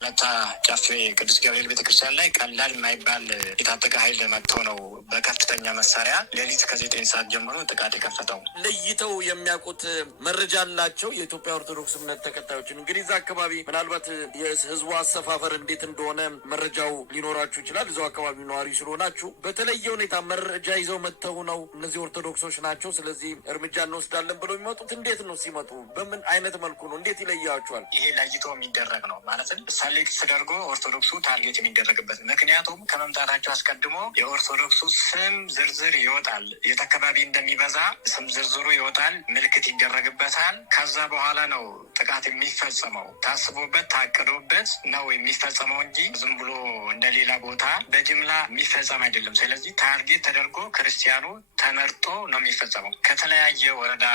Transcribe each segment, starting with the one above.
ለታ ጫፍ ቅዱስ ገብርኤል ቤተክርስቲያን ላይ ቀላል የማይባል የታጠቀ ኃይል መጥቶ ነው በከፍተኛ መሳሪያ ሌሊት ከ9 ሰዓት ጀምሮ ጥቃት የከፈተው። ለይተው የሚያውቁት መረጃ አላቸው የኢትዮጵያ ኦርቶዶክስ እምነት ተከታዮችን። እንግዲህ እዛ አካባቢ ምናልባት የህዝቡ አሰፋፈር እንዴት እንደሆነ መረጃው ሊኖራችሁ ይችላል። እዛው አካባቢ ነዋሪ ስለሆናችሁ በተለየ ሁኔታ መረጃ ይዘው መጥተው ነው እነዚህ ኦርቶዶክሶች ናቸው ስለዚህ እርምጃ እንወስዳለን ብለው የሚመጡት? እንዴት ነው ሲመጡ? በምን አይነት መልኩ ነው? እንዴት ይለያቸዋል? ይሄ ለይቶ የሚደረግ ነው ማለትም ሰሌክት ተደርጎ ኦርቶዶክሱ ታርጌት የሚደረግበት። ምክንያቱም ከመምጣታቸው አስቀድሞ የኦርቶዶክሱ ስም ዝርዝር ይወጣል። የት አካባቢ እንደሚበዛ ስም ዝርዝሩ ይወጣል፣ ምልክት ይደረግበታል። ከዛ በኋላ ነው ጥቃት የሚፈጸመው። ታስቦበት ታቅዶበት ነው የሚፈጸመው እንጂ ዝም ብሎ እንደሌላ ቦታ በጅምላ የሚፈጸም አይደለም። ስለዚህ ታርጌት ተደርጎ ክርስቲያኑ ተመርጦ ነው የሚፈጸመው። ከተለያየ ወረዳ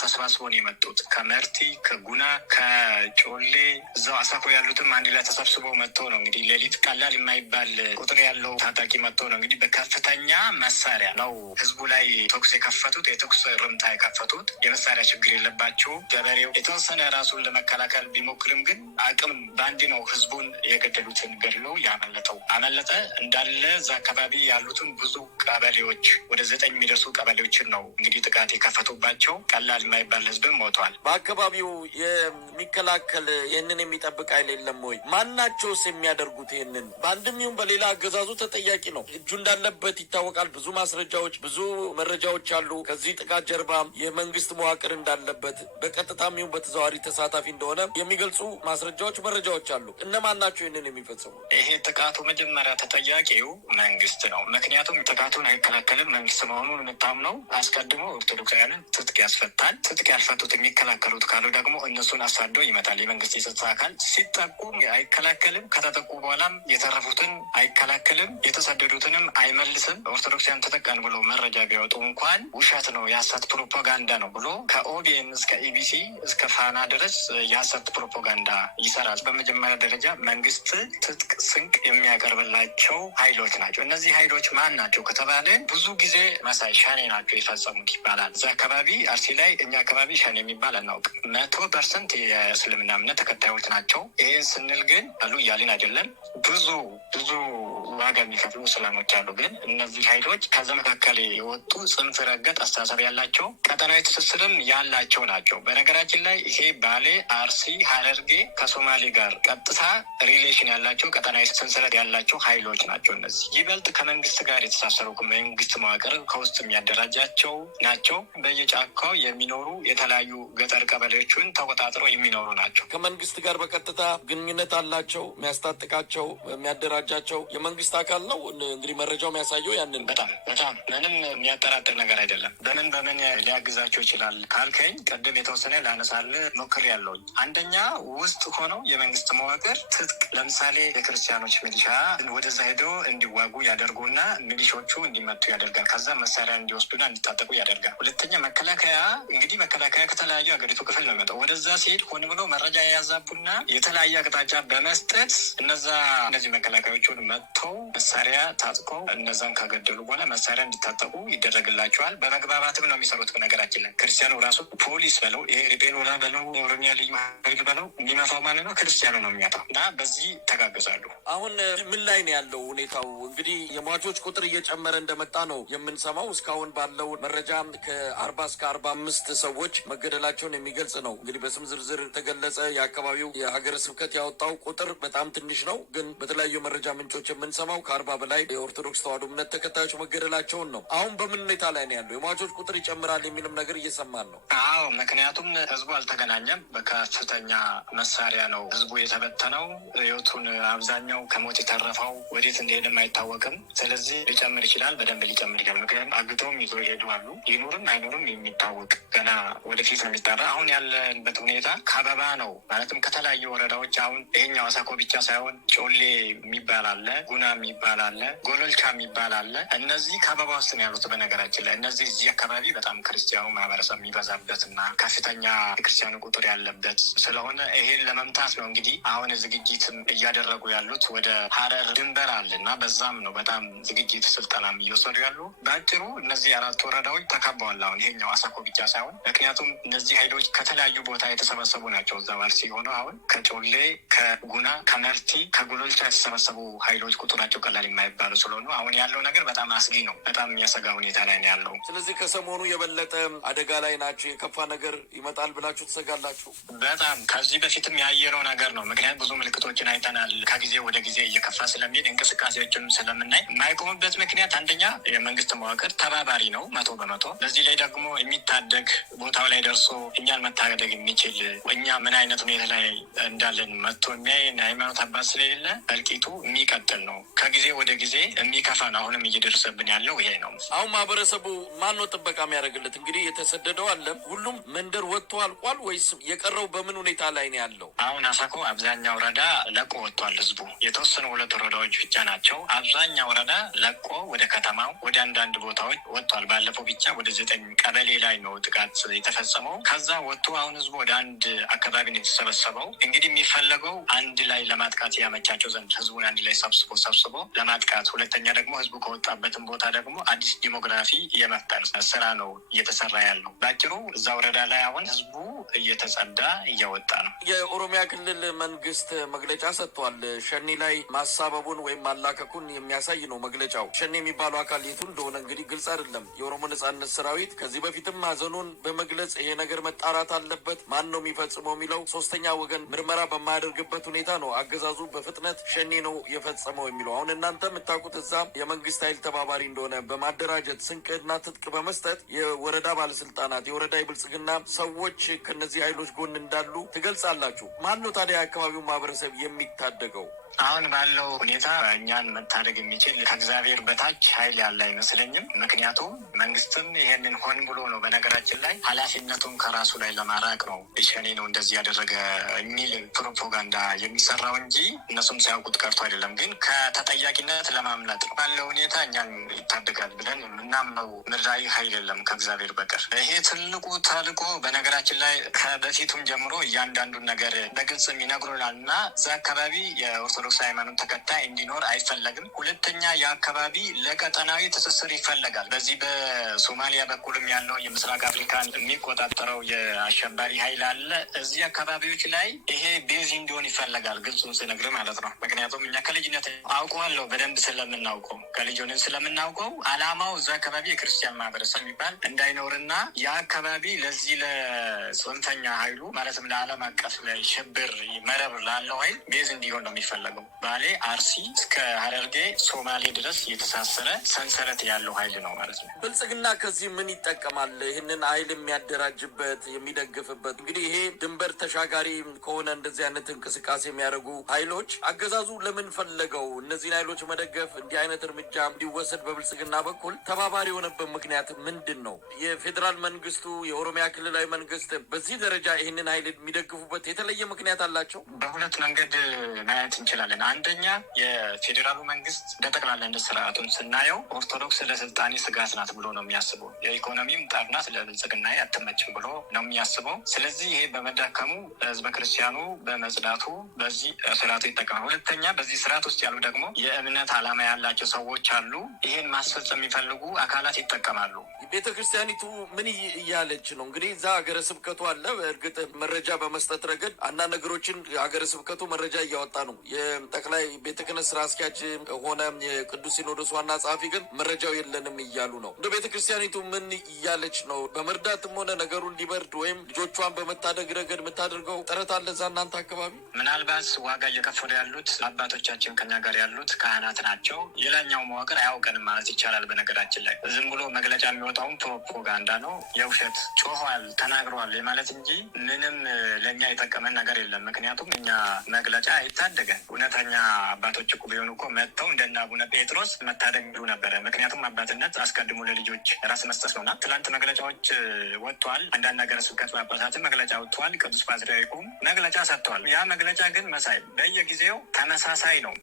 ተሰባስቦ ነው የመጡት። ከመርቲ፣ ከጉና፣ ከጮሌ እዛው አሳኮ ያሉትም አንድ ላይ ተሰብስበው መጥተው ነው እንግዲህ ሌሊት ቀላል የማይባል ቁጥር ያለው ታጣቂ መጥተው ነው እንግዲህ በከፍተኛ መሳሪያ ነው ህዝቡ ላይ ተኩስ የከፈቱት። የተኩስ ርምታ የከፈቱት የመሳሪያ ችግር የለባቸው። ገበሬው የተወሰነ ራሱን ለመከላከል ቢሞክርም ግን አቅም በአንድ ነው ህዝቡን የገደሉትን ገድለው ያመለጠው አመለጠ እንዳለ። እዛ አካባቢ ያሉትን ብዙ ቀበሌዎች ወደ 9 የሚደርሱ ቀበሌዎችን ነው እንግዲህ ጥቃት የከፈቱባቸው። ቀላል የማይባል ህዝብም ሞቷል። በአካባቢው የሚከላከል ይህንን የሚጠብቅ ኃይል የለም ወይ? ማናቸውስ የሚያደርጉት ይህንን? በአንድም ይሁን በሌላ አገዛዙ ተጠያቂ ነው፣ እጁ እንዳለበት ይታወቃል። ብዙ ማስረጃዎች፣ ብዙ መረጃዎች አሉ። ከዚህ ጥቃት ጀርባ የመንግስት መዋቅር እንዳለበት በቀጥታም ይሁን በተዘዋዋሪ ተሳታፊ እንደሆነ የሚገልጹ ማስረጃዎች፣ መረጃዎች አሉ። እነማን ናቸው ይህንን የሚፈጽሙ? ይሄ ጥቃቱ መጀመሪያ ተጠያቂው መንግስት ነው። ምክንያቱም ጥቃቱን አይከላከልም። መንግስት መሆኑን የምታምነው አስቀድሞ ኦርቶዶክሳውያንን ትጥቅ ያስፈታል። ትጥቅ ያልፈቱት የሚከላከሉት ካሉ ደግሞ እነሱን አሳዶ ይመታል። የመንግስት የጸጥታ አካል ሲጠቁ አይከላከልም። ከተጠቁ በኋላም የተረፉትን አይከላከልም። የተሰደዱትንም አይመልስም። ኦርቶዶክሳውያን ተጠቃን ብሎ መረጃ ቢያወጡ እንኳን ውሸት ነው፣ የሐሰት ፕሮፓጋንዳ ነው ብሎ ከኦቢኤን እስከ ኢቢሲ እስከ ፋና ድረስ የሐሰት ፕሮፓጋንዳ ይሰራል። በመጀመሪያ ደረጃ መንግስት ትጥቅ ስንቅ የሚያቀርብላቸው ኃይሎች ናቸው። እነዚህ ኃይሎች ማን ናቸው ከተባለ ብዙ ጊዜ መሳይ ሸኔ ናቸው የፈጸሙት ይባላል። እዛ አካባቢ አርሲ ላይ እኛ አካባቢ ሸኔ የሚባል አናውቅም። 100% የእስልምና እምነት ተከታዮች ናቸው። ይህን ስንል ግን አሉ እያልን አይደለም። ብዙ ዋጋ የሚከፍሉ እስላሞች አሉ። ግን እነዚህ ኃይሎች ከዛ መካከል የወጡ ጽንፍ ረገጥ አስተሳሰብ ያላቸው ቀጠናዊ ትስስርም ያላቸው ናቸው። በነገራችን ላይ ይሄ ባሌ፣ አርሲ፣ ሀረርጌ ከሶማሌ ጋር ቀጥታ ሪሌሽን ያላቸው ቀጠናዊ ሰንሰለት ያላቸው ኃይሎች ናቸው። እነዚህ ይበልጥ ከመንግስት ጋር የተሳሰሩ መንግስት መዋቅር ከውስጥ የሚያደራጃቸው ናቸው። በየጫካው የሚኖሩ የተለያዩ ገጠር ቀበሌዎችን ተቆጣጥረው የሚኖሩ ናቸው። ከመንግስት ጋር በቀጥታ ግንኙነት አላቸው። የሚያስታጥቃቸው የሚያደራጃቸው የመንግስት አካል ነው። እንግዲህ መረጃው የሚያሳየው ያንን በጣም ምንም የሚያጠራጥር ነገር አይደለም። በምን ሊያግዛቸው ይችላል ካልከኝ ቅድም የተወሰነ ላነሳልህ ሞክሬያለሁ። አንደኛ ውስጥ ሆነው የመንግስት መዋቅር ትጥቅ ለምሳሌ የክርስቲያኖች ሚሊሻ ወደዛ ሄዶ እንዲዋጉ ያደርጉና ሚሊሾቹ እንዲመቱ ያደርጋል። ከዛ መሳሪያ እንዲወስዱና እንዲታጠቁ ያደርጋል። ሁለተኛ መከላከያ ከተለያዩ ሀገሪቱ ክፍል ነው የሚመጣው። ወደዛ ሲሄድ ሆን ብሎ መረጃ የያዛቡና የተለያየ አቅጣጫ በመስጠት እነዚህ መከላከያዎቹን መጥተው መሳሪያ ታጥቀው እነዛን ካገደሉ በኋላ መሳሪያ እንዲታጠቁ ይደረግላቸዋል። በመግባባትም ነው የሚሰሩት። በነገራችን ላይ ክርስቲያኑ ራሱ ፖሊስ በለው ይሄ ሪፔኖላ በለው የኦሮሚያ ልዩ ኃይል በለው የሚመታው ማለት ነው ክርስቲያኑ ነው የሚያጣው እና በዚህ ተጋገዛሉ። አሁን ምን ላይ ነው ያለው ሁኔታው? እንግዲህ የሟቾች ቁጥር እየጨመረ እንደመጣ ነው የምንሰማው። እስካሁን ባለው መረጃ ከ40 እስከ 45 ሰዎች መገደላቸውን የሚገልጽ ነው። እንግዲህ በስም ዝርዝር ተገለጸ። የአካባቢው የሀገረ ስብከት ያወጣው ቁጥር በጣም ትንሽ ነው፣ ግን በተለያዩ መረጃ ምንጮች የምንሰማው ከ40 በላይ የኦርቶዶክስ ተዋሕዶ እምነት ተከታዮች መገደላቸውን ነው። አሁን በምን ሁኔታ ላይ ነው ያለው? የሟቾች ቁጥር ይጨምራል የሚልም ነገር እየሰማን ነው። አዎ፣ ምክንያቱም ህዝቡ አልተገናኘም። በከፍተኛ መሳሪያ ነው ህዝቡ የተበተነው። ህይወቱን አብዛኛው ከሞት የተረፈው ወዴት እንደሄደም አይታወቅም። ስለዚህ ሊጨምር ይችላል፣ በደንብ ሊጨምር ይችላል። ምክንያቱም አግተውም ይዞ ይሄዱ አሉ። ይኑርም አይኑርም የሚታወቅ ገና ወደፊት ነው የሚጠራ። አሁን ያለንበት ሁኔታ ከአበባ ነው ማለትም ከተለያዩ ወረዳዎች አሁን ይሄኛው አሳኮ ብቻ ሳይሆን ጮሌ የሚባል አለ፣ ጉና የሚባል አለ፣ ጎሎልቻ የሚባል አለ። እነዚህ ከአበባ ውስጥ ነው ያሉት። በነገራችን ላይ እነዚህ እዚህ አካባቢ በጣም ክርስቲያኑ ማህበረሰብ የሚበዛበት እና ከፍተኛ የክርስቲያኑ ቁጥር ያለበት ስለሆነ ይሄን ለመምታት ነው እንግዲህ አሁን ዝግጅት እያደረጉ ያሉት። ወደ ሀረር ድንበር አለ እና በዛም ነው በጣም ዝግጅት ስልጠናም እየወሰዱ ያሉ። በአጭሩ እነዚህ 4 ወረዳዎች ተከበዋል። አሁን ይሄኛው አሳኮ ብቻ ሳይሆን ምክንያቱም እነዚህ ኃይሎች ከተለያዩ ቦታ የተሰበሰቡ ናቸው። እዛ ባርሲ ሆነው አሁን ከጮሌ ከጉና ከመርቲ ከጉሎልቻ የተሰበሰቡ ኃይሎች ቁጥራቸው ቀላል የማይባሉ ስለሆኑ አሁን ያለው ነገር በጣም አስጊ ነው። በጣም የሚያሰጋ ሁኔታ ላይ ነው ያለው። ስለዚህ ከሰሞኑ የበለጠ አደጋ ላይ ናቸው። የከፋ ነገር ይመጣል ብላችሁ ትሰጋላችሁ? በጣም ከዚህ በፊትም ያየነው ነገር ነው። ምክንያት ብዙ ምልክቶችን አይተናል። ከጊዜ ወደ ጊዜ እየከፋ ስለሚሄድ እንቅስቃሴዎችም ስለምናይ የማይቆምበት ምክንያት አንደኛ የመንግስት መዋቅር ተባባሪ ነው 100%። በዚህ ላይ ደግሞ የሚታደግ ቦታው ላይ ደርሶ እኛን መታደግ የሚችል እኛ ምን አይነት ሁኔታ ላይ እንዳለን መጥቶ የሚያይ ሃይማኖት አባት ስለሌለ እልቂቱ የሚቀጥል ነው። ከጊዜ ወደ ጊዜ የሚከፋ ነው። አሁንም እየደረሰብን ያለው ይሄ ነው። አሁን ማህበረሰቡ ማን ነው ጥበቃ የሚያደርግለት? እንግዲህ የተሰደደው አለ፣ ሁሉም መንደር ወጥቶ አልቋል ወይስ የቀረው በምን ሁኔታ ላይ ነው ያለው? አሁን አሳኮ አብዛኛው ወረዳ ለቆ ወጥቷል። ህዝቡ የተወሰኑ 2 ወረዳዎች ብቻ ናቸው። አብዛኛው ወረዳ ለቆ ወደ ከተማው ወደ አንዳንድ ቦታዎች ወጥቷል። ባለፈው ብቻ ወደ 9 ቀበሌ ላይ ነው ጥቃት የተፈጸመው። ከዛ ወጥቶ አሁን ህዝቡ ወደ አንድ አካባቢ ነው የተሰበሰበው። እንግዲህ የሚፈለገው አንድ ላይ ለማጥቃት ያመቻቸው ዘንድ ህዝቡን አንድ ላይ ሰብስቦ ለማጥቃት፣ ሁለተኛ ደግሞ ህዝቡ ከወጣበትም ቦታ ደግሞ አዲስ ዲሞግራፊ የመፍጠር ስራ ነው እየተሰራ ያለው። ባጭሩ እዛ ወረዳ ላይ አሁን ህዝቡ እየተጸዳ እያወጣ ነው። የኦሮሚያ ክልል መንግስት መግለጫ ሰጥቷል። ሸኔ ላይ ማሳበቡን ወይም ማላከኩን የሚያሳይ ነው መግለጫው። ሸኔ የሚባለው አካል የቱ እንደሆነ እንግዲህ ግልጽ አይደለም። የኦሮሞ ነጻነት ሰራዊት ከዚህ በፊትም ሀዘኑን በመግለጽ ይሄ ነገር መጣራት አለበት፣ ማን ነው የሚፈጽመው የሚለው ሶስተኛ ወገን ምርመራ በማያደርግበት ሁኔታ ነው አገዛዙ በፍጥነት ሸኔ ነው የፈጸመው የሚለው። አሁን እናንተ የምታውቁት እዛ የመንግስት ኃይል ተባባሪ እንደሆነ በማደራጀት ስንቅና ትጥቅ በመስጠት የወረዳ ባለስልጣናት፣ የወረዳ የብልጽግና ሰዎች ከነዚህ ኃይሎች ጎን እንዳሉ ትገልጻላችሁ። ማን ነው ታዲያ የአካባቢው ማህበረሰብ የሚታደገው? አሁን ባለው ሁኔታ እኛን መታደግ የሚችል ከእግዚአብሔር በታች ኃይል ያለ አይመስለኝም። ምክንያቱም መንግስትም ይሄንን ሆን ብሎ ነው፣ በነገራችን ላይ ኃላፊነቱን ከራሱ ላይ ለማራቅ ነው ሸኔ ነው እንደዚህ ያደረገ የሚል ፕሮፓጋንዳ የሚሰራው እንጂ እነሱም ሲያውቁት ቀርቶ አይደለም። ግን ከተጠያቂነት ለማምለጥ ባለው ሁኔታ እኛን ይታደጋል ብለን የምናምነው ምድራዊ ኃይል የለም ከእግዚአብሔር በቀር። ይሄ ትልቁ ተልዕኮ በነገራችን ላይ ከበፊቱም ጀምሮ እያንዳንዱን ነገር በግልጽም ይነግሩናል እና እዛ አካባቢ የኦርቶዶክስ ሃይማኖት ተከታይ እንዲኖር አይፈለግም። ሁለተኛ የአካባቢ ለቀጠናዊ ትስስር ይፈለጋል። በዚህ በሶማሊያ በኩልም ያለው የምስራቅ አፍሪካን የሚቆጣጠረው የአሸባሪ ኃይል አለ። እዚህ አካባቢዎች ላይ ይሄ ቤዝ እንዲሆን ይፈለጋል። ግልጹን ስነግር ማለት ነው። ምክንያቱም እኛ ከልጅነት አውቀዋለሁ፣ በደንብ ስለምናውቀው ከልጆንን ስለምናውቀው አላማው እዛ አካባቢ የክርስቲያን ማህበረሰብ የሚባል እንዳይኖርና የአካባቢ ለዚህ ለጽንፈኛ ኃይሉ ማለትም ለዓለም አቀፍ ለሽብር መረብ ላለው ኃይል ቤዝ እንዲሆን ነው የሚፈለገው። ባሌ፣ አርሲ እስከ ሀረርጌ ሶማሌ ድረስ የተሳሰረ ሰንሰለት ያለው ኃይል ነው ማለት ነው። ብልጽግና ከዚህ ምን ይጠቀማል? ይህንን ኃይል የሚያደራጅበት የሚደግፍበት እንግዲህ ይሄ ድንበር ተሻጋሪ ከሆነ እንደዚህ አይነት እንቅስቃሴ የሚያደርጉ ኃይሎች አገዛዙ ለምን ፈለገው እነዚህን ኃይሎች መደገፍ? እንዲህ አይነት እርምጃ እንዲወሰድ በብልጽግና በኩል ተባባሪ የሆነበት ምክንያት ምንድን ነው? የፌዴራል መንግስቱ የኦሮሚያ ክልላዊ መንግስት በዚህ ደረጃ ይህንን ኃይል የሚደግፉበት የተለየ ምክንያት አላቸው? በሁለት መንገድ ማየት እንችላለን። አንደኛ የፌዴራሉ መንግስት በጠቅላላ እንደ ስርዓቱን ስናየው ኦርቶዶክስ ለስልጣኔ ስጋት ናት ብሎ ነው የሚያስበው። የኢኮኖሚም ጠርናት ለብልጽግና አትመችም ብሎ ነው የሚያስበው። ስለዚህ ይሄ በመዳከሙ ህዝበ ክርስቲያኑ በመጽዳቱ በዚህ ስርዓቱ ይጠቀማል። ሁለተኛ በዚህ ስርዓት ውስጥ ያሉ ደግሞ የእምነት ዓላማ ያላቸው ሰዎች አሉ። ይሄን ማስፈጸም የሚፈልጉ አካላት ይጠቀማሉ። ቤተ ክርስቲያኒቱ ምን እያለች ነው? እንግዲህ እዛ ሀገረ ስብከቱ አለ። እርግጥ መረጃ በመስጠት ረገድ አንዳንድ ነገሮችን ሀገረ ስብከቱ መረጃ እያወጣ ነው። የጠቅላይ ቤተ ክህነት ስራ አስኪያጅ ሆነ የቅዱስ ሲኖዶስ ዋና ጸሐፊ ግን መረጃው የለንም እያሉ ነው። እንደ ቤተ ክርስቲያኒቱ ምን እያለች ነው? በመርዳትም ሆነ ነገሩ እንዲበርድ ወይም ልጆቿን በመታደግ ረገድ የምታደርገው ጥረት አለ እዛ እናንተ አካባቢ? ምናልባት ዋጋ እየከፈሉ ያሉት አባቶቻችን ከኛ ጋር ያሉት ካህናት ናቸው። የላኛው መዋቅር አያውቀንም ማለት ይቻላል። በነገራችን ላይ ዝም ብሎ መግለጫ የሚወጣውን ፕሮፓጋንዳ ነው። የውሸት ጮኋል ተናግረዋል ማለት እንጂ ምንም ለእኛ የጠቀመን ነገር የለም። ምክንያቱም እኛ መግለጫ አይታደገን። እውነተኛ አባቶች እኮ ቢሆኑ እኮ መጥተው እንደነ አቡነ ጴጥሮስ መታደግ ይሉ ነበረ። ምክንያቱም አባትነት አስቀድሞ ለልጆች ራስ መስጠት ነውና ትላንት መግለጫዎች ወጥተዋል። አንዳንድ ሀገረ ስብከት ጳጳሳትም መግለጫ ወጥተዋል። ቅዱስ ፓትርያርኩም መግለጫ ሰጥተዋል። ያ መግለጫ ግን መሳይ በየጊዜው ተመሳሳይ ነው።